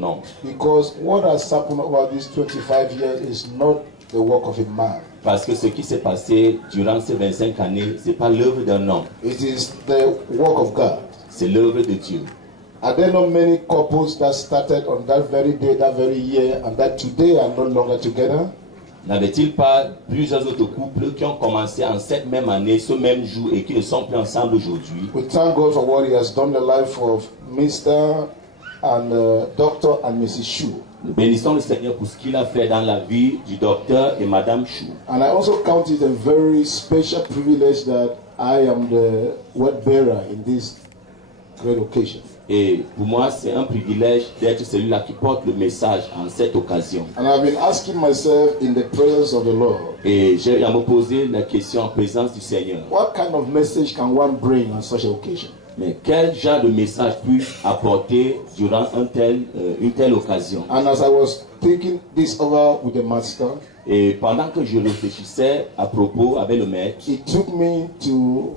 Non. Because what has happened over these 25 years is not the work of a man. Parce que ce qui s'est passé durant ces 25 années, c'est pas l'œuvre d'un homme. It is the work of God. C'est l'œuvre de Dieu. Are there not many couples that started on that very day, that very year, and that today are no longer together? N'avait-il pas plusieurs autres couples qui ont commencé en cette même année, ce même jour, et qui ne sont plus ensemble aujourd'hui? We thank God for what He has done in the life of Mr. and Dr. and Mrs. Shu. Nous bénissons le Seigneur pour ce qu'il a fait dans la vie du docteur et Madame Chou. And I also count it a very special privilege that I am the word bearer in this great occasion. Et pour moi, c'est un privilège d'être celui-là qui porte le message en cette occasion. And I've been asking myself in the presence of the Lord, Et j'ai à me poser la question en présence du Seigneur. what kind of message can one bring on such an occasion? Mais quel genre de message puis apporter durant une telle occasion? And as I was thinking this over with the master, Et pendant que je réfléchissais à propos avec le maître, he took me to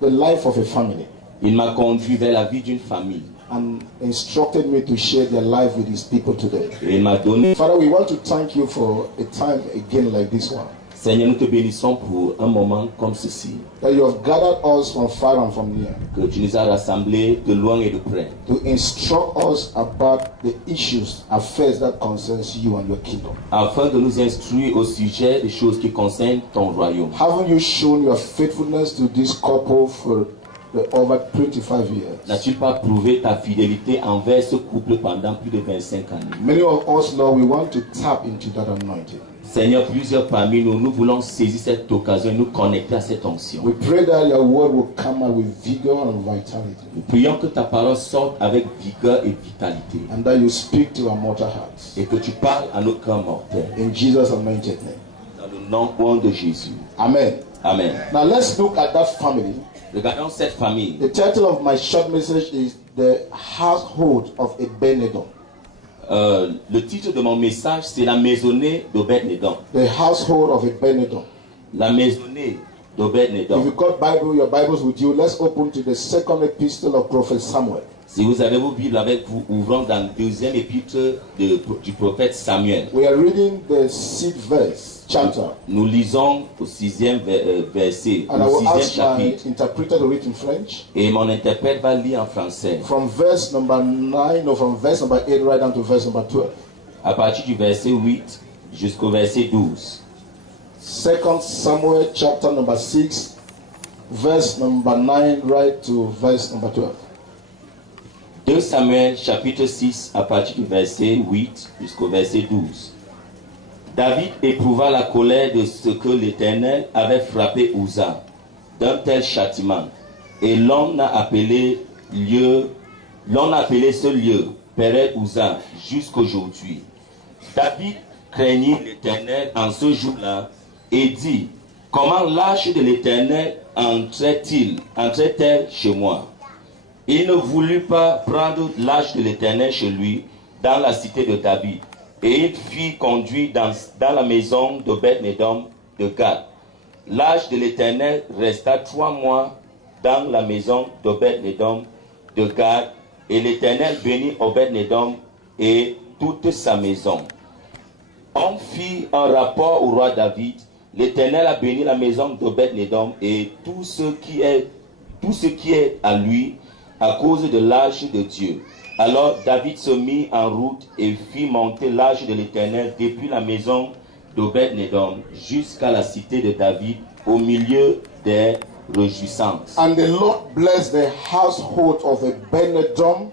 the life of a family il m'a conduit vers la vie d'une famille. and instructed me to share their life with his people today. Et il m'a donné, Father, we want to thank you for a time again like this one, Seigneur, nous te bénissons pour un moment comme ceci, that you have gathered us from far and from near que tu nous as rassemblés de loin et de près, to instruct us about the issues, affairs that concerns you and your kingdom. afin de nous instruire au sujet des choses qui concernent ton royaume. Haven't you shown your faithfulness to this couple for the over 25 years? N'as-tu pas prouvé ta fidélité envers ce couple pendant plus de 25 années? Many of us, Lord, we want to tap into that anointing. Seigneur, plusieurs parmi nous, nous voulons saisir cette occasion et nous connecter à cette onction. We pray that your word will come out with vigor and vitality, Nous prions que ta parole sorte avec vigueur et vitalité and that you speak to our mortal hearts. et que tu parles à nos cœurs mortels. In Jesus' anointed name. Dans le nom point de Jésus. Amen. Amen. Now let's look at that family. Regardons cette famille. The title of my short message is The Household of Obed-Edom. Le titre de mon message, c'est la maisonnée d'Obed-Edom. The Household of Obed-Edom. La maisonnée If d'Obed-Edom. you've got your Bibles with you, let's open to the second epistle of Prophet Samuel. Si vous avez vos Bibles avec vous, ouvrons dans le deuxième épître du prophète Samuel. We are reading the 6th verse, chapter. Nous lisons au sixième verset, And I au will sixième ask my chapitre. interpreter to read in French. Et mon interprète va lire en français. From verse number 9, or from verse number 8 right down to verse number 12. À partir du verset 8 jusqu'au verset 12. 2 Samuel chapter number 6, verse number 9 right to verse number 12. 2 Samuel chapitre 6 à partir du verset 8 jusqu'au verset 12. David éprouva la colère de ce que l'Éternel avait frappé Uza d'un tel châtiment. Et l'on a appelé ce lieu Pérez Uza jusqu'aujourd'hui. David craignit l'Éternel en ce jour-là et dit: comment l'arche de l'Éternel entrait-elle chez moi? Il ne voulut pas prendre l'arche de l'Éternel chez lui dans la cité de David. Et il fit conduire dans la maison d'Obed-Edom de Gad. L'arche de l'Éternel resta 3 mois dans la maison d'Obed-Edom de Gad. Et l'Éternel bénit Obed-Edom et toute sa maison. On fit un rapport au roi David. L'Éternel a béni la maison d'Obed-Edom et tout ce qui est à lui à cause de l'arche de Dieu. Alors David se mit en route et fit monter l'arche de l'Éternel depuis la maison d'Obed-Edom jusqu'à la cité de David au milieu des réjouissances. And the Lord blessed the household of Obed-Edom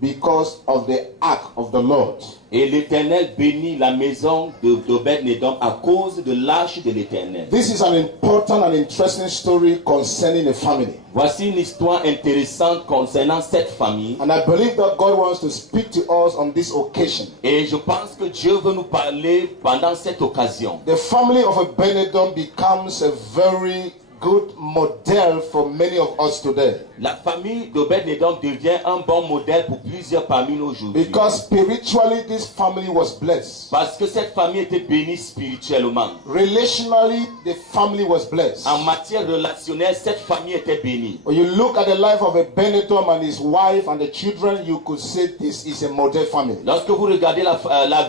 because of the ark of the Lord. Et l'Éternel bénit la maison d'Obed-Edom à cause de l'arche de l'Éternel. This is an important and interesting story concerning a family. Voici une histoire intéressante concernant cette famille. And I believe that God wants to speak to us on this occasion. Et je pense que Dieu veut nous parler pendant cette occasion. The family of Obed-Edom becomes a very good model for many of us today. La famille d'Obed-Édom devient un bon modèle pour plusieurs parmi nous aujourd'hui. Because spiritually this family was blessed. Parce que cette famille était bénie spirituellement. Relationally, the family was blessed. En matière relationnelle, cette famille était bénie. When you look at the life of Obed-Edom and his wife and the children, you could say this is a model family. Lorsque vous regardez la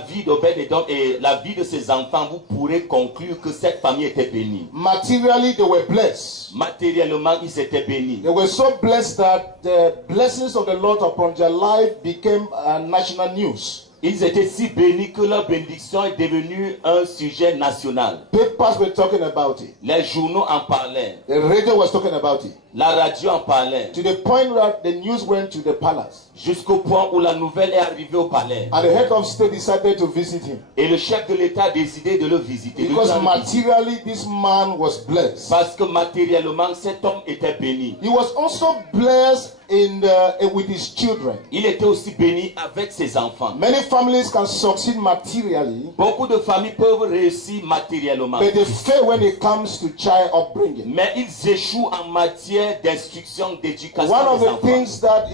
vie d'Obed-Édom et la vie de ses enfants, vous pourrez conclure que cette famille était bénie. Materially, they were blessed. Matériellement, ils étaient bénis. They were so blessed that the blessings of the Lord upon their life became national news. Ils étaient si bénis que leur bénédiction est devenue un sujet national. Papers were talking about it. Les journaux en parlaient. The radio was talking about it. La radio en parlait. To the point that the news went to the palace. Jusqu'au point où la nouvelle est arrivée au palais. And the head of state decided to visit him. Et le chef de l'État a décidé de le visiter. Because materially this man was blessed. Parce que matériellement cet homme était béni. He was also blessed with his children. Il était aussi béni avec ses enfants. Many families can succeed materially. Beaucoup de familles peuvent réussir matériellement. But they fail when it comes to child upbringing. Mais ils échouent en matière d'instruction, d'éducation One of des the enfants. things that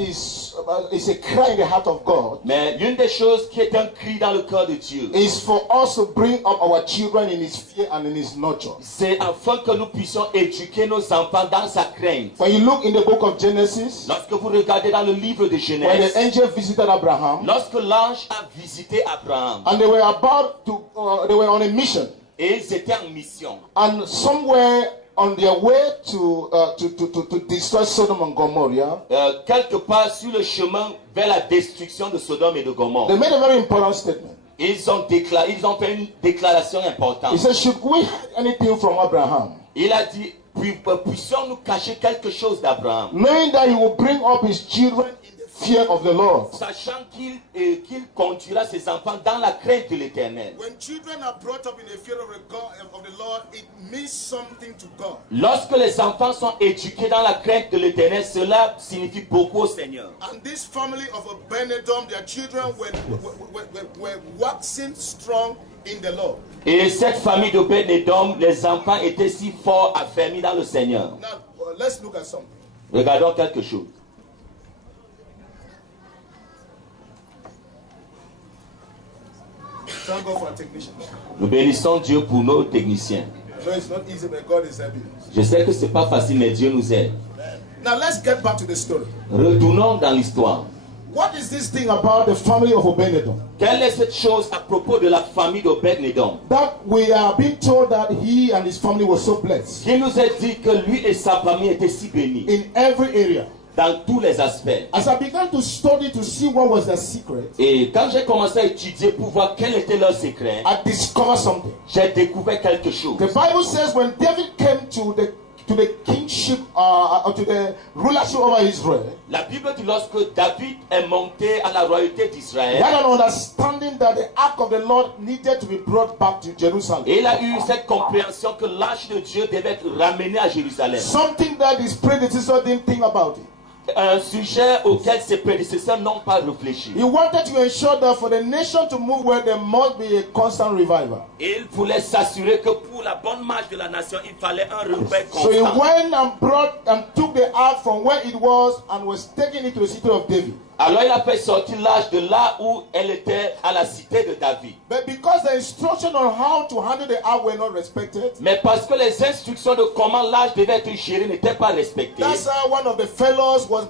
is a cry in the heart of God. Mais l'une des choses qui est un cri dans le cœur de Dieu, Is for us to bring up our children in His fear and in His nurture. c'est afin que nous puissions éduquer nos enfants dans sa crainte. When you look in the book of Genesis, Lorsque vous regardez dans le livre de when Genèse, the angel visited Abraham, lorsque l'ange a visité Abraham, and they were about to, they were on a mission, et ils étaient en mission, and somewhere on their way to destroy Sodom and Gomorrah, quelque part sur le chemin vers la destruction de Sodome et de Gomorrhe, they made a very important statement. ils ont fait une déclaration importante. He said, "Should we hide anything from Abraham, Il a dit, puissions-nous cacher quelque chose d'Abraham, knowing that he will bring up his children in the fear of the Lord?" sachant qu'il conduira ses enfants dans la crainte de l'Éternel. When children are brought up in the fear of the Lord, it means something to God. Lorsque les enfants sont éduqués dans la crainte de l'Éternel, cela signifie beaucoup au Seigneur. And this family of Obed-Edom, their children were waxing strong in the Lord. Et cette famille d'Obed-Édom, les enfants étaient si forts, affermis dans le Seigneur. Now, let's look at something. Regardons quelque chose. Thank God for our technicians. Nous bénissons Dieu pour nos techniciens. No, it's not easy, but God is helping us. Je sais que ce n'est pas facile, mais Dieu nous aide. Now, let's get back to the story. Retournons dans l'histoire. What is this thing about the family of Obed-Edom? Quelle est cette chose à propos de la famille d'Obed-Édom? That we are being told that he and his family were so blessed Qui nous a dit que lui et sa famille étaient si bénis in every area. dans tous les aspects. As I began to study to see what was their secret, Et quand j'ai commencé à étudier pour voir quel était leur secret, I discovered something. j'ai découvert quelque chose. The Bible says when David came to the kingship, to the rulership over Israel, La Bible dit lorsque David est monté à la royauté he d'Israël, had an understanding that the ark of the Lord needed to be brought back to Jerusalem. et il a eu cette compréhension que l'arche de Dieu devait être ramenée à Jérusalem. Something that his predecessor didn't think about it. Un sujet auquel ses prédécesseurs n'ont pas réfléchi. He wanted to ensure that for the nation to move where there must be a constant revival. Il voulait s'assurer que pour la bonne marche de la nation, il fallait un réveil So he constant. went and brought and took the ark from where it was and was taking it to the city of David. Alors il a fait sortir l'arche de là où elle était à la cité de David. But because the instruction on how to handle the ark were not respected, Mais parce que les instructions de comment l'arche devait être gérée n'étaient pas respectées, that's how one of the fellows was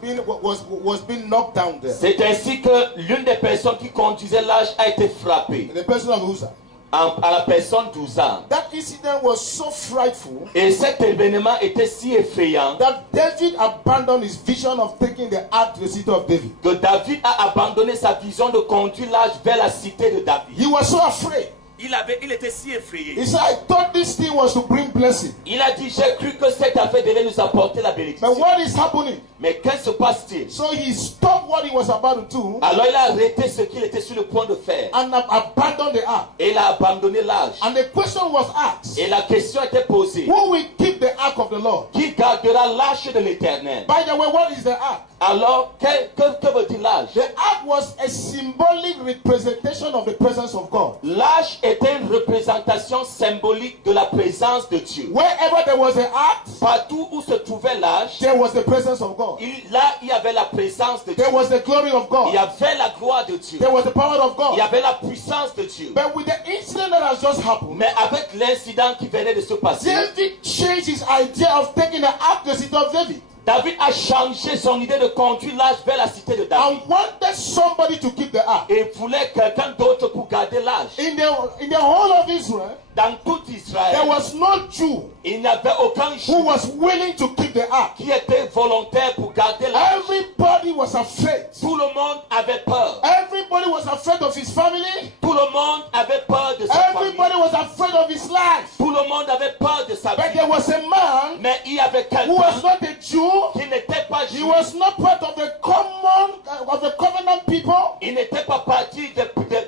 being knocked down there. c'est ainsi que l'une des personnes qui conduisait l'arche a été frappée The person of Uzzah. à la personne d'Uzzah. That incident was so frightful Et cet événement était si effrayant that David abandoned his vision of taking the ark to the city of David. que David a abandonné sa vision de conduire l'arche vers la cité de David. He was so afraid. Il était si effrayé. He said, I thought this thing was to bring blessing. Il a dit, j'ai cru que cette affaire devait nous apporter la But bénédiction. what is happening? Mais qu'est-ce qui se passe-t-il? So he stopped what he was about to do Alors il a arrêté ce qu'il était sur le point de faire. and abandoned the ark. Et il a abandonné l'arche. And the question was asked, Et la question était posée. who will keep the ark of the Lord? Qui gardera l'arche de l'Éternel? By the way, what is the ark? Alors, que veut dire l'arche? The ark was a symbolic representation of the presence of God. L'arche était une représentation symbolique de la présence de Dieu. Wherever there was an ark, Partout où se trouvait l'arche, there was the presence of God. là, il y avait la présence de Dieu. There was the glory of Il God. y avait la gloire de Dieu. There was the power of Il y God. avait la puissance de Dieu. But with the incident that has just happened, Mais avec l'incident qui venait de se passer, David changed his idea of taking the ark to the city of David David a changé son idée de conduire l'arche vers la cité de David. and wanted somebody to keep the ark. Et voulait quelqu'un d'autre pour garder l'arche. In the whole of Israel, Dans tout Israël, there was no Jew il n'y avait aucun who juif was willing to keep the ark. qui était volontaire pour garder l'arche. Everybody was afraid. Tout le monde avait peur. Everybody was afraid of his family. Tout le monde avait peur de sa Everybody famille. was afraid of his life. Tout le monde avait peur de sa But vie. there was a man Mais il y avait who was quelqu'un not a Jew. qui n'était pas He juif. was not part of the covenant people. Il n'était pas parti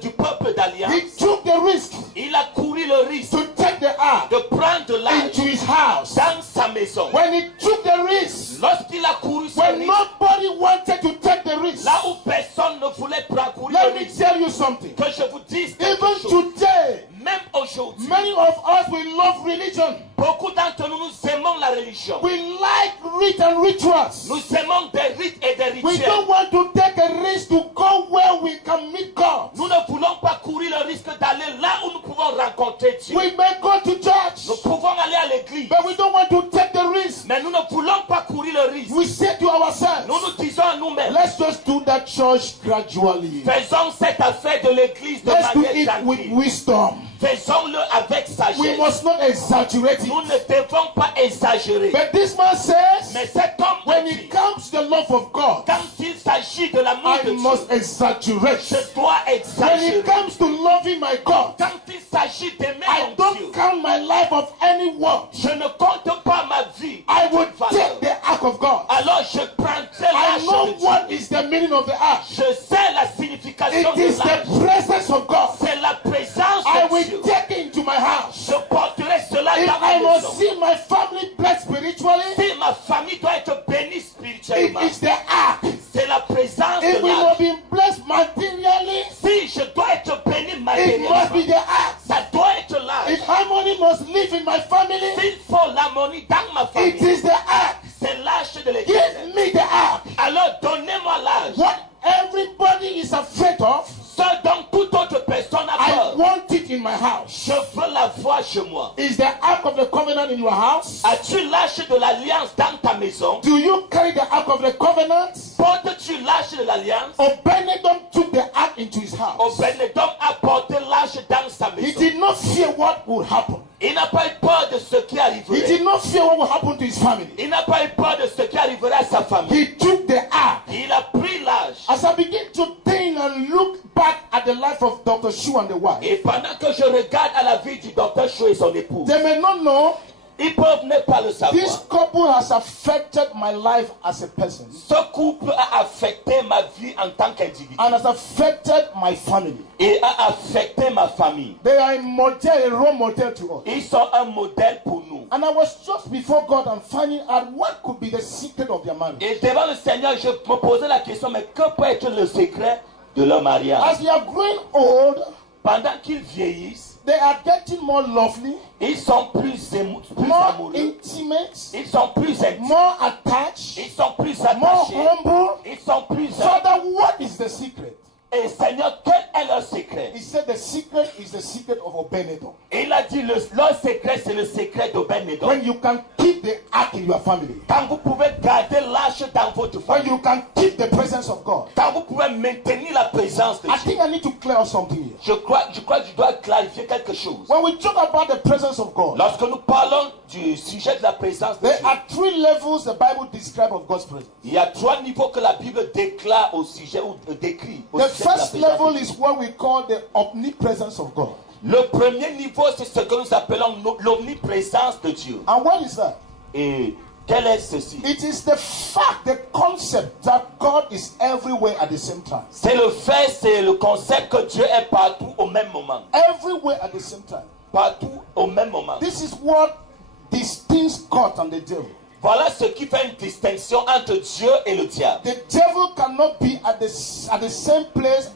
du peuple d'alliance. He took the risk Il a couru le risque to take the ark de prendre l'arche into his house. dans sa maison. When he took the risk, Lorsqu'il a couru ce when risque, nobody wanted to take the risk, là où personne ne voulait prendre courir let le me risque, tell you something. que je vous dise quelque Even chose. today, Même aujourd'hui, many of us, we love religion. beaucoup d'entre nous, nous aimons la religion. We like rite and rituals. Nous aimons des rites et des We rituels. don't want to take a risk to go where we can meet God. Nous ne voulons pas courir le risque d'aller là où nous pouvons rencontrer Dieu. We may go to church, Nous pouvons aller à l'église, but we don't want to take the risk. mais nous ne voulons pas courir le risque. We say to ourselves, Nous nous disons à nous-mêmes, let's just do that church gradually. faisons cette affaire de l'église de Let's do manière it with tranquille. wisdom. Faisons-le avec We sagesse. must not exaggerate Nous it. ne devons pas exagérer. But this man says, Mais cet homme, when dit, it comes to the love of God, quand il s'agit de l'amour I de must Dieu, exaggerate. je dois When exagérer. it comes to loving my God, Quand il s'agit d'aimer I mon Dieu, don't count my life of anyone. je ne compte pas ma vie. I would de valeur. take the ark of God. Alors je prendrai I know l'arche de what Dieu. is the meaning of the ark. Je sais la signification It de is l'arche. the presence of God. C'est la présence I de will Dieu. take it into my house. Je porterai cela If dans ma I maison. must see my family blessed spiritually, Si ma famille doit être bénie it spirituellement, is the ark. c'est la présence If de we l'arche. must be blessed materially, Si je dois être béni it must be matériellement, the ark. ça doit être l'arche. If harmony must live in my family, S'il faut l'harmonie dans ma it famille, is the ark. c'est l'arche de Give l'Éternel. me the ark. Alors donnez-moi l'arche. What everybody is afraid of, Ce dont toute autre personne a I peur, want it in my house. je veux la voir chez moi. Is the ark of the covenant in your house? As-tu l'arche de l'alliance dans ta maison? Do you carry the ark of the covenant? Portes-tu l'arche de l'alliance? Obed-Edom took the ark into his house. Obed-Edom a porté l'arche dans sa He maison. did not fear what would happen. Il n'a pas eu peur de ce qui He arriverait. did not fear what would happen to his family. Il n'a pas eu peur de ce qui arriverait à sa famille. He took the ark. Il a pris l'arche. As I begin to think and look back at the life of Dr. Shu and the wife, Et pendant que je regarde à la vie du docteur Chou et son épouse, they may not know ils peuvent ne pas le this savoir. couple has affected my life as a person Ce couple a affecté ma vie en tant qu'individu and has affected my family. et a affecté ma famille. They are a model, a role model to us. Ils sont un modèle pour nous. And I was just before God and finding out what could be the secret of their marriage. Et devant le Seigneur, je me posais la question, mais que peut être le secret de leur mariage? As they are growing old, Pendant qu'ils vieillissent, they are getting more lovely, ils sont plus more amoureux, intimate, ils sont plus intimes, more attached, ils sont plus more attachés, humble. ils sont plus... Father, what is the secret? Et Seigneur, quel est leur secret? He said the secret is the secret of Obed-Edom. Il a dit, leur secret, c'est le secret d'Obed-Edom. When you can keep the ark in your family, Quand vous pouvez garder l'arche dans votre when famille, you can keep the presence of God. quand vous pouvez maintenir la présence de I Dieu, think I need to clear up something here. je crois que je dois clarifier quelque chose. When we talk about the presence of God, Lorsque nous parlons du sujet de la présence de there Dieu, are three levels the Bible describes of God's presence. il y a trois niveaux que la Bible déclare au sujet ou décrit au The sujet de la first présence de level Dieu. is what we call the omnipresence of God. Le premier niveau, c'est ce que nous appelons l'omniprésence de Dieu. And what is that? Et quel est ceci? It is the fact, the concept that God is everywhere at the same time. C'est le fait, c'est le concept que Dieu est partout au même moment. Everywhere at the same time. Partout au même moment. This is what distincts God and the devil. Voilà ce qui fait une distinction entre Dieu et le diable. The devil cannot be at the same place,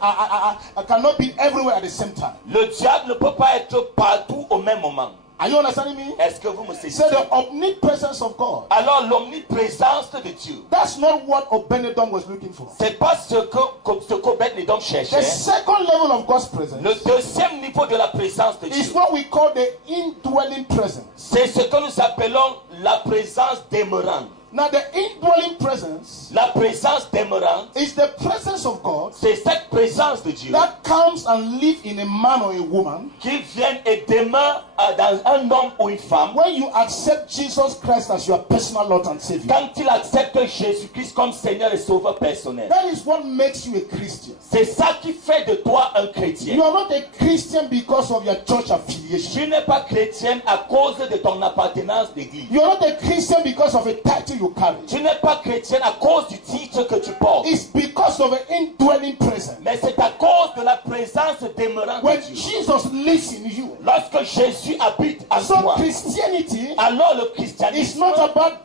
cannot be everywhere at the same time. Le diable ne peut pas être partout au même moment. Are you understanding me? Est-ce que vous me saisissez? Say the omnipresence of God. Alors l'omniprésence de Dieu. That's not what Obed-Edom was looking for. C'est pas ce qu'Obed-Edom cherchait. The second level of God's presence. Le deuxième niveau de la présence de Is Dieu. what we call the indwelling presence. C'est ce que nous appelons la présence demeurante. Now the indwelling presence, La présence demeurante, is the presence of God c'est cette présence de Dieu that comes and lives in a man or a woman qui vient et demeure dans un homme ou une femme when you accept Jesus Christ as your personal Lord and Savior. quand il accepte Jésus-Christ comme Seigneur et Sauveur personnel. That is what makes you a Christian. C'est ça qui fait de toi un chrétien. You are not a Christian because of your church affiliation. Tu n'es pas chrétienne à cause de ton appartenance d'église. You are not a Christian because of a title you carry. Tu n'es pas chrétienne à cause du titre que tu portes. It's because of an indwelling presence. Mais c'est à cause de la présence demeurante When de Dieu. Jesus lives in you. Lorsque Jésus habite en So toi, Christianity alors le is christianisme, not about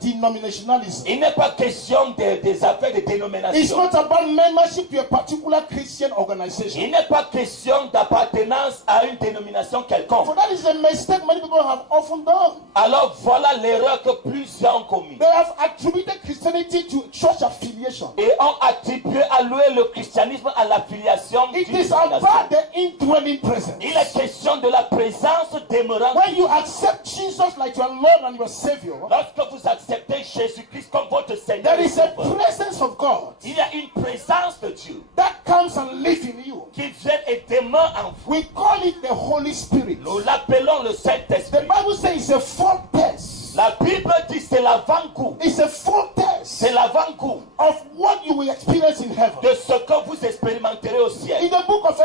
denominationalism. il n'est pas question des affaires de It's dénomination. not about membership to a particular Christian organization. Il n'est pas question d'appartenance à une dénomination quelconque. For that is a mistake many people have often done. Alors voilà l'erreur que plusieurs ont commis. They have attributed Christianity to church affiliation. Et ont alloué le christianisme à l'affiliation It d'une is dénomination. about the indwelling presence. Il est question de la présence demeurante. When you accept Jesus like your Lord and your Savior, Lorsque vous acceptez Jésus-Christ comme votre Seigneur there et is a Sauveur, presence of God il y a une présence de Dieu that comes and lives in you. qui vient et demeure en vous. We call it the Holy Spirit. Nous l'appelons le The Saint-Esprit. Bible says it's a foretaste. La Bible dit c'est l'avant-goût. It's a foretaste C'est l'avant-goût of what you will experience in heaven. de ce que vous expérimenterez au ciel. In the book of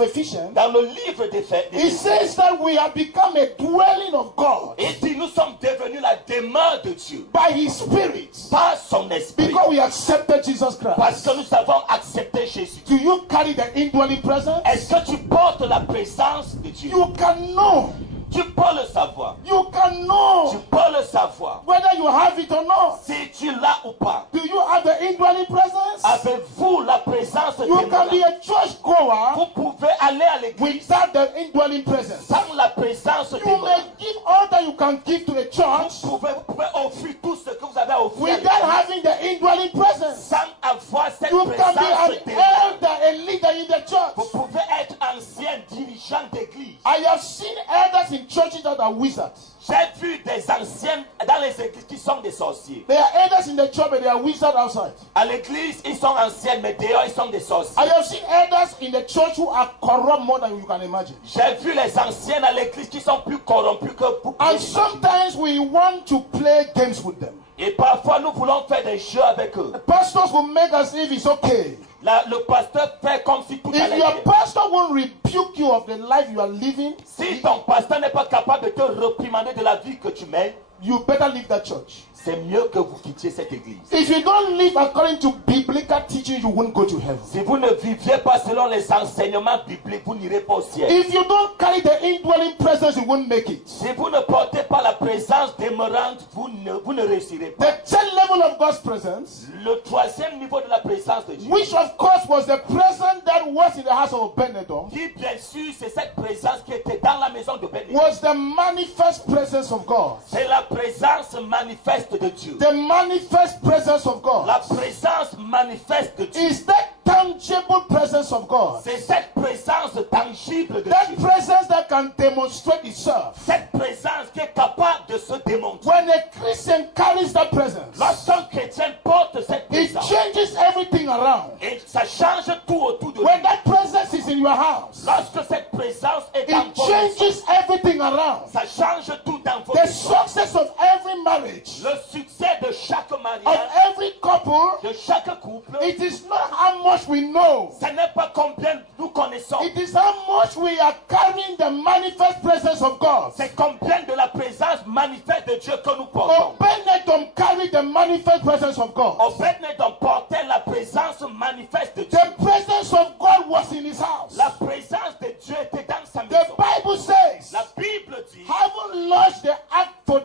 Ephesians, Dans le livre des Faits, it says that we have become a dwelling of God il dit nous sommes devenus la demeure de Dieu by His Spirit par son esprit because we accepted Jesus parce Christ. que nous avons accepté Jésus. Do you carry the indwelling presence? Est-ce que tu portes la présence de Dieu? You can know. Tu peux le savoir. You can know Tu peux le savoir. whether you have it or not. Si tu l'as ou pas. Do you have the indwelling presence? Avez-vous la présence de You can be Dieu? a church goer Vous pouvez aller à l'église without the indwelling presence. sans la présence de You may Dieu. give all that you can give to the church Vous pouvez offrir tout ce que vous avez à offrir à without l'église having the indwelling presence. sans avoir cette You can be présence an de Dieu. elder, a leader in the Vous church. pouvez être ancien dirigeant d'église. I have seen elders in churches that are wizards. J'ai vu des anciens dans les églises qui sont des sorciers. They are elders in the church, but they are wizards outside. À l'église, ils sont anciens, mais dehors, ils sont des sorciers. I have seen elders in the church who are corrupt more than you can imagine. J'ai vu les anciens à l'église qui sont plus corrompus que vous. And sometimes we want to play games with them. Et parfois, nous voulons faire des jeux avec eux. Pastors will make us if it's okay. Le pasteur fait comme si tout If allait your bien. pastor won't rebuke you of the life you are living, Si ton pasteur n'est pas capable de te réprimander de la vie que tu mènes, you better leave that church. c'est mieux que vous quittiez cette église. If you don't live according to biblical teaching, you won't go to heaven. Si vous ne viviez pas selon les enseignements bibliques, vous n'irez pas au ciel. If you don't carry the indwelling presence, you won't make it. Si vous ne portez pas la présence demeurante, vous ne réussirez pas. The third level of God's presence, Le troisième niveau de la présence de Dieu, which of course was the presence that was in the house of Obed-Edom, qui bien sûr c'est cette présence qui était dans la maison de Bénédicte. was the manifest presence of God. C'est la présence manifeste de Dieu. The manifest presence of God La présence manifeste de Dieu. is that tangible presence of God. C'est cette présence tangible de That Dieu. presence that can demonstrate itself. Cette présence qui est capable de se démontrer. When a Christian carries that presence, Lorsqu'un chrétien porte cette it présence, changes everything around. et ça change tout autour de lui. When that presence is in your house, Lorsque cette présence est dans it votre maison, changes everything around. ça change tout dans votre The maison. success of every marriage, Le succès de chaque of mariage, every couple, de chaque couple, it is not how much we know. ce n'est pas combien nous connaissons, It is how much we are carrying the manifest presence of God. c'est combien de la présence manifeste de Dieu que nous portons. Obed-Edom carried the manifest presence of God. Obed-Edom portait la présence manifeste de Dieu. The presence of God was in his house. La présence de Dieu était dans sa The maison. Bible says, La Bible dit, having lodged the ark for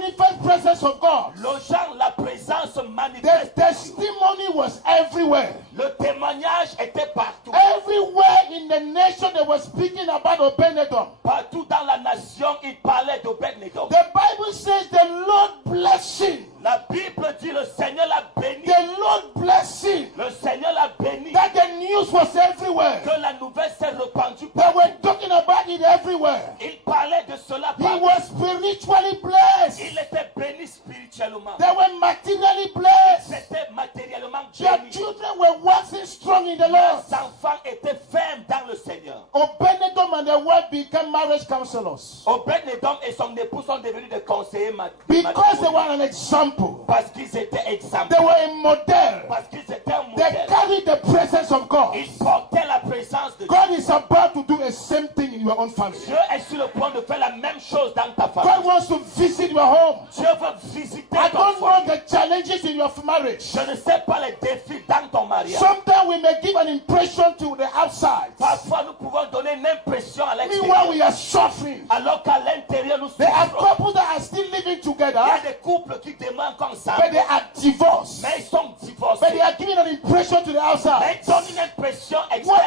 manifest presence of God. Le genre, la présence The manifeste. testimony was everywhere. Le témoignage était partout. Everywhere in the nation they were speaking about Obed-Edom. Partout dans la nation, il parlait d'Obed-Edom. The Bible says the Lord bless him. La Bible dit le Seigneur l'a béni. The Lord bless him. Le Seigneur l'a béni. That the news was everywhere. Que la nouvelle s'est répandue. They were talking about it everywhere. Il parlait de cela He partout. was spiritually blessed. Il était béni spirituellement. They were materially blessed. C'était matériellement Their béni. children were waxing strong in the Lord. Les enfants étaient fermes dans le Seigneur. Obed-Edom and their wife became marriage counselors. Obed-Edom et son époux sont devenus des conseillers Because they were an example. parce qu'ils étaient exemples. They were a model. Parce qu'ils étaient un They modèle. carried the presence of God. Ils portaient la présence de Dieu. God is about to do the same thing in your own family. Dieu est sur le point de faire la même chose dans ta God famille. wants to visit your home. Dieu veut visiter I ton don't know foyer. the challenges in your marriage. Je ne sais pas les défis dans ton mariage. Sometimes we may give an impression to the outside. Parfois, nous pouvons donner une impression à Meanwhile, l'extérieur. we are suffering. Alors qu'à l'intérieur, nous There are souffrons. couples that are still living Il y together, a des couples qui demeurent but ensemble, they are divorced. mais ils sont But divorcés. they are giving an impression to the Mais outside. ils donnent une impression externe.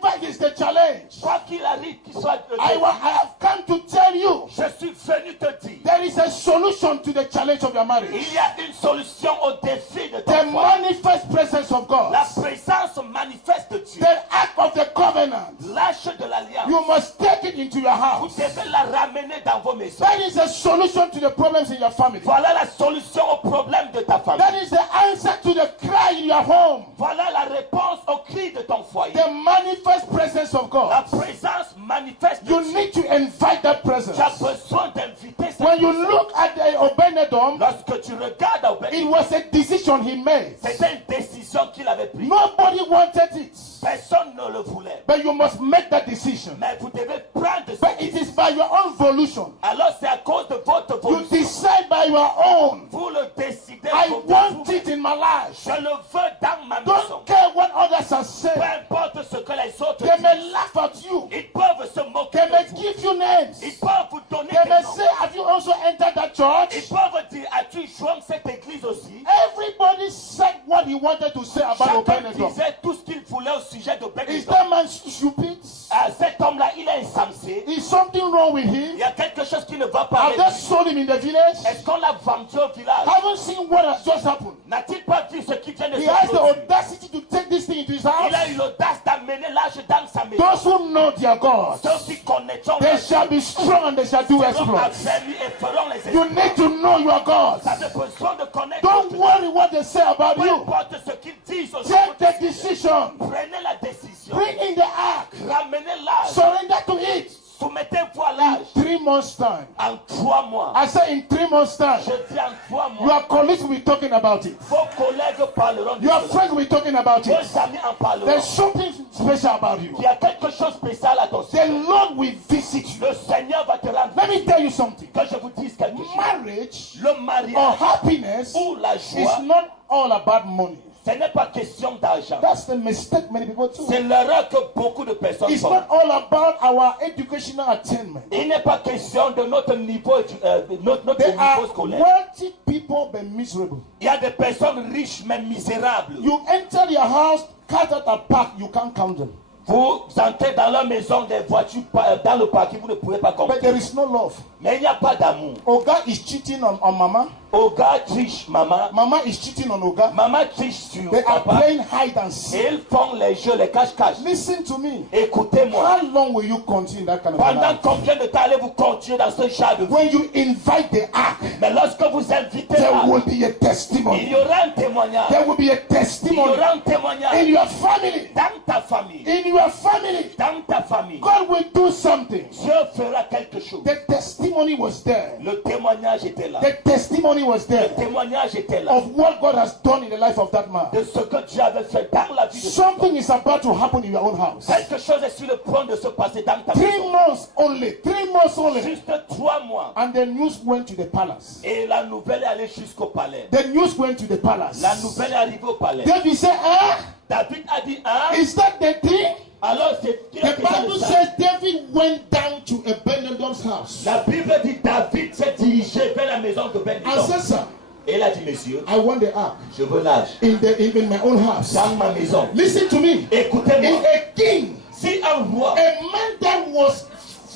Whatever is the challenge, Quoi qu'il arrive, qu'il soit I have come to tell you je suis venu te dire, there is a solution to the challenge of your marriage. il y a une solution au défi de ton The foyer. manifest presence of God, La présence manifeste de Dieu. the act of the covenant. L'arche de l'alliance. You must take it into your Vous house. devez la ramener dans vos maisons. That is a solution to the problems in your family. Voilà la solution au problème de ta famille. That is the answer to the cry in your home. Voilà la réponse au cri de ton foyer. The manifest presence of La God. présence manifeste de You Dieu. need to invite that presence. Tu as besoin d'inviter cette When you personne. look at the Obed-Edom, Lorsque tu regardes à Obed, it was a decision he made. c'était une décision qu'il avait prise. Nobody wanted it, Personne ne le voulait. but you must make that decision. Mais vous devez prendre But cette it décision. is by your own volition. Alors c'est à cause de votre You volonté. decide by your own. Vous le décidez. I pour want vous. it in my life. Je le veux dans ma maison. Don't care what others are Peu saying. importe ce que les autres They may disent. laugh at you. Ils peuvent se moquer They may de vous. give you names. Ils peuvent vous donner They des may noms. say, have you also entered that Ils church? peuvent dire, as-tu joint cette église aussi? Everybody said what he wanted to say about Chacun Obed-Edom. disait tout ce qu'il voulait au sujet de Is Obed-Edom. that man stupid? Cet homme-là, il est insensé. Is something wrong with Il him? y a quelque chose qui ne va pas Have avec they lui. sold him in the village? Est-ce qu'on l'a vendu au village? Haven't seen what has just happened. N'a-t-il pas vu ce qui vient de He se has the produire? audacity to take this thing into his Il a house. eu l'audace d'amener l'âge dans sa maison. Those who know their God, Ceux qui connaîtront they leur shall be strong and they shall do seront exploits. affermis et feront les You exploits. need to know your God. Vous avez besoin de connaître Don't votre Dieu. worry what they say about Peu you. importe ce qu'ils disent au Take sujet the de Dieu. decision. Prenez la décision. Bring in the ark. Ramenez l'âge. Surrender to it. Soumettez-vous à l'âge. 3 months' time. En 3 mois. I say in 3 months' time. Je dis en 3 mois. Your colleagues will be talking about it. Vos collègues parleront de Your cela. friends will be talking about it. Vos amis en parleront. There's something special about you. Il y a quelque chose de spécial à ton The sujet. Lord will visit you. Le Seigneur va te rendre. Let me tell you something. Que je vous dise quelque chose. Marriage Le or mariage happiness ou la is joie, not all about money. ce n'est pas question d'argent. That's the mistake many people do. C'est l'erreur que beaucoup de personnes It's font. not all about our educational attainment. Il n'est pas question de notre niveau, notre There niveau are scolaire. wealthy people but miserable. Il y a des personnes riches mais misérables. You enter your house, cut out a park, you can't count them. Vous entrez dans leur maison des voitures dans le parking, vous ne pouvez pas But compter. there is no love. Mais il n'y a pas d'amour. Oga is cheating on Mama. Oga triche maman. Mama is cheating on Oga. Maman triche sur They are papa. playing hide and Et seek. ils font les jeux, les cache-cache. Listen to me. Écoutez-moi. How long will you continue that kind of Pendant life? combien de temps allez-vous continuer dans ce genre de vie? When you invite the ark, Mais lorsque vous invitez there là, will be a il testimony. y aura un témoignage. There will be a Il y testimony aura un in témoignage your family. dans ta famille. In your family, Dans ta famille. God will do something. Dieu fera quelque chose. The testimony was there. Le témoignage était là. The testimony was Le there témoignage était là. of what God has done in the life of that man. De ce que Dieu avait fait dans la vie de ce Something is about to happen in your own house. quelque chose est sur le point de se passer dans ta 3 maison. months only. 3 months only. Juste 3 mois. And the news went to the palace. Et la nouvelle est allée jusqu'au palais. The news went to the palace. La nouvelle est arrivée au palais. David said, David a dit, hein, is that the thing? Alors c'est The Bible says David went down to Obed-Edom's house. La Bible dit David s'est dirigé vers la maison de And Ben-Edom. said, sir, Et il a dit, monsieur, I want the ark je veux l'âge in my own house. dans ma maison. Listen to me. Écoutez-moi. If a king, Si un roi, a man that was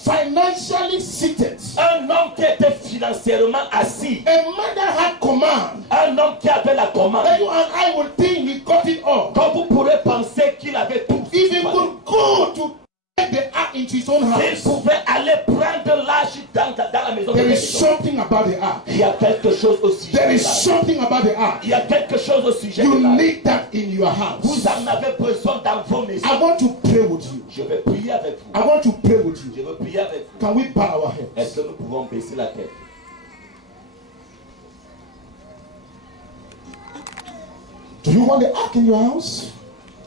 financially seated, un homme qui était financièrement assis, a man that had command, un homme qui avait la commande, you and I would think he got it all. quand vous pourrez penser qu'il avait tout, If he could go to take the ark into his own il house, pouvait aller prendre l'âge dans la maison de there is Ben-Edom. something about the ark. Il y a quelque chose au sujet There de is l'âge. something about the ark. Il y a quelque chose au sujet You de l'âge. need that in your house. Vous en avez besoin dans vos maisons. I want to pray with you. Je vais prier avec vous. I want to pray with Je you. veux prier avec vous. Can we bow our heads? Est-ce que nous pouvons baisser la tête? Do you want the ark in your house?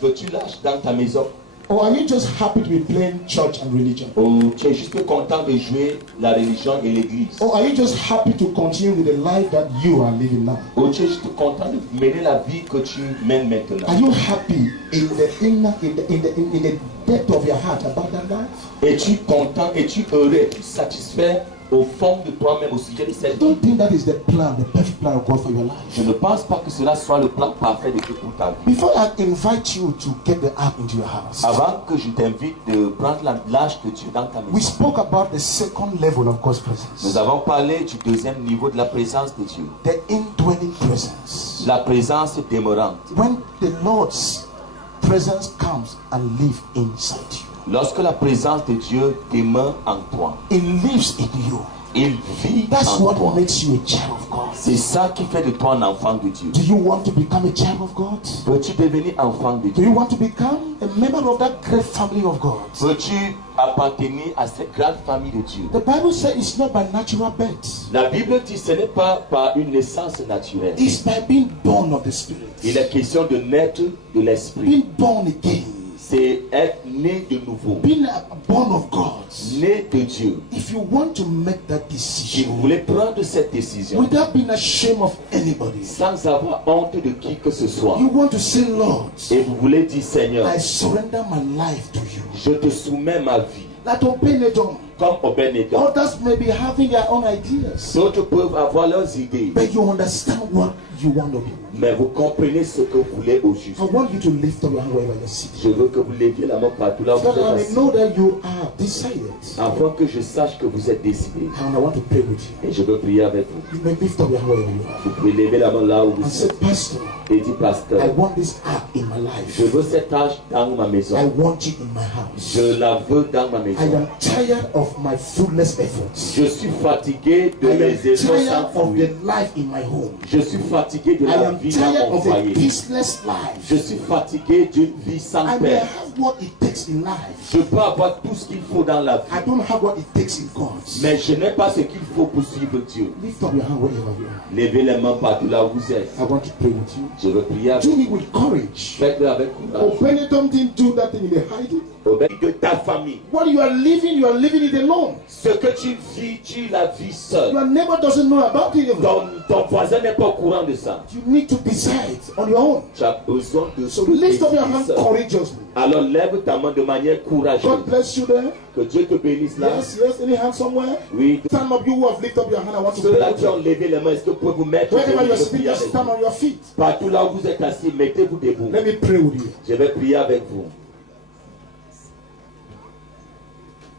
Veux-tu l'âge dans ta maison? Or are you just happy to be playing church and religion? Ou tu es juste content de jouer la religion et l'église? Or are you just happy to continue with the life that you are living now? Ou tu es juste content de mener la vie que tu mènes maintenant? Are you happy in the depth of your heart about that life? Es-tu content, es-tu heureux, es-tu satisfait au fond de toi-même au sujet de I cette vie? don't think that is the plan, the perfect plan of God for your life. Je ne pense pas que cela soit le plan parfait de Dieu pour ta vie. Before I invite you to get the ark into your house, Avant que je t'invite de prendre l'âge de Dieu dans ta we maison, spoke about the second level of God's nous presence, avons parlé du deuxième niveau de la présence de Dieu. the indwelling presence. La présence demeurante. When the Lord's presence comes and lives inside you, Lorsque la présence de Dieu demeure en toi, it lives in you. il vit That's en what toi. makes you a child of God. C'est ça qui fait de toi un enfant de Dieu. Do you want to become a child of God? Veux-tu devenir enfant de Do Dieu? you want to become a member of that great family of God? Veux-tu appartenir à cette grande famille de Dieu? The Bible says it's not by natural birth. La Bible dit que ce n'est pas par une naissance naturelle. It's by being born of the Spirit. Il est question de naître de l'esprit. Being born again. C'est être né de nouveau, Being born of God. né de Dieu. If you want to make that Si vous decision voulez prendre cette décision without being ashamed of anybody, sans avoir honte de qui que ce soit, you want to say, Lord, et vous voulez dire Seigneur, I surrender my life to you. je te soumets ma vie, Like Obed-Edom, comme Obed-Edom. others may be having their own ideas, D'autres peuvent avoir leurs idées, but you understand what you want to do. mais vous comprenez ce que vous voulez au juste. I want you to lift up your hand wherever you're sitting. Je veux que vous leviez la main partout là où So vous that I êtes may assis, know that you are decided. afin que je sache que vous êtes décidé. And I want to pray with you. Et je veux prier avec vous. You may lift up your hand wherever you are. Vous pouvez lever la main là où vous And say, êtes Pastor, et dire, I pasteur, want this ark in my life. je veux cet âge dans ma I maison. want you in my house. Je la veux dans ma I maison. am tired of my fruitless efforts. Je suis fatigué de I am mes efforts tired sans of fruit. the life in my home. Je suis fatigué de I la am vie tired dans mon of a foyer. peaceless life. Je suis fatigué d'une vie sans I may paix. have what it takes in life. Je peux avoir tout ce qu'il faut dans la vie, I don't have what it takes in God. mais je n'ai pas ce qu'il faut pour suivre Dieu. Lift up your hand wherever you are. Levez les mains partout là où vous êtes. I want to pray with you. Je veux prier avec Do vous. it with courage. Faites-le avec courage. Obed-Edom didn't do that thing in the hiding. Obed de ta famille. What you are living it alone. Ce que tu vis, tu la vis seul. Your neighbor doesn't know about it. Ton voisin n'est pas au courant de ça. You need to decide on your own. Tu as besoin de So lift up your hand seul. courageously. Alors lève ta main de manière courageuse. God bless you there. Que Dieu te bénisse là. Yes, yes. Any hand somewhere? Oui. Stand up, you who have lifted up your hand. I want to pray Ceux-là with qui ont you. levé les mains, est-ce que vous pouvez vous mettre Wherever debout? you're Je vais sitting, prier just avec stand vous. on your feet. Partout là où vous êtes assis, mettez-vous debout. Let me pray with you. Je vais prier avec vous.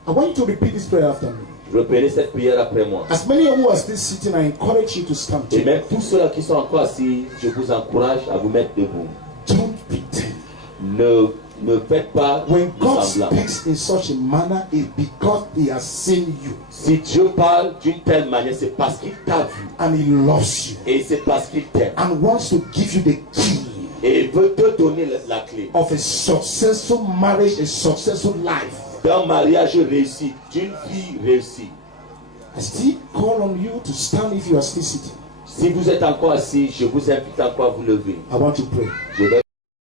I want you to repeat this prayer after me. Reprenez cette prière après moi. As many of you are still sitting, I encourage you to stand. Et même tous ceux-là qui sont encore assis, je vous encourage à vous mettre debout. Don't pretend. Ne faites pas When de God semblant. speaks in such a manner, it's because He has seen you Si Dieu parle d'une telle manière, c'est parce qu'il t'a vu. and He loves you Et c'est parce qu'il t'aime. and wants to give you the key Et il veut te donner la clé of a successful marriage, a successful life. d'un mariage réussi, d'une vie réussie. I still call on you to stand if you are still sitting. Si vous êtes encore assis, je vous invite encore à vous lever. I want to pray. Je vais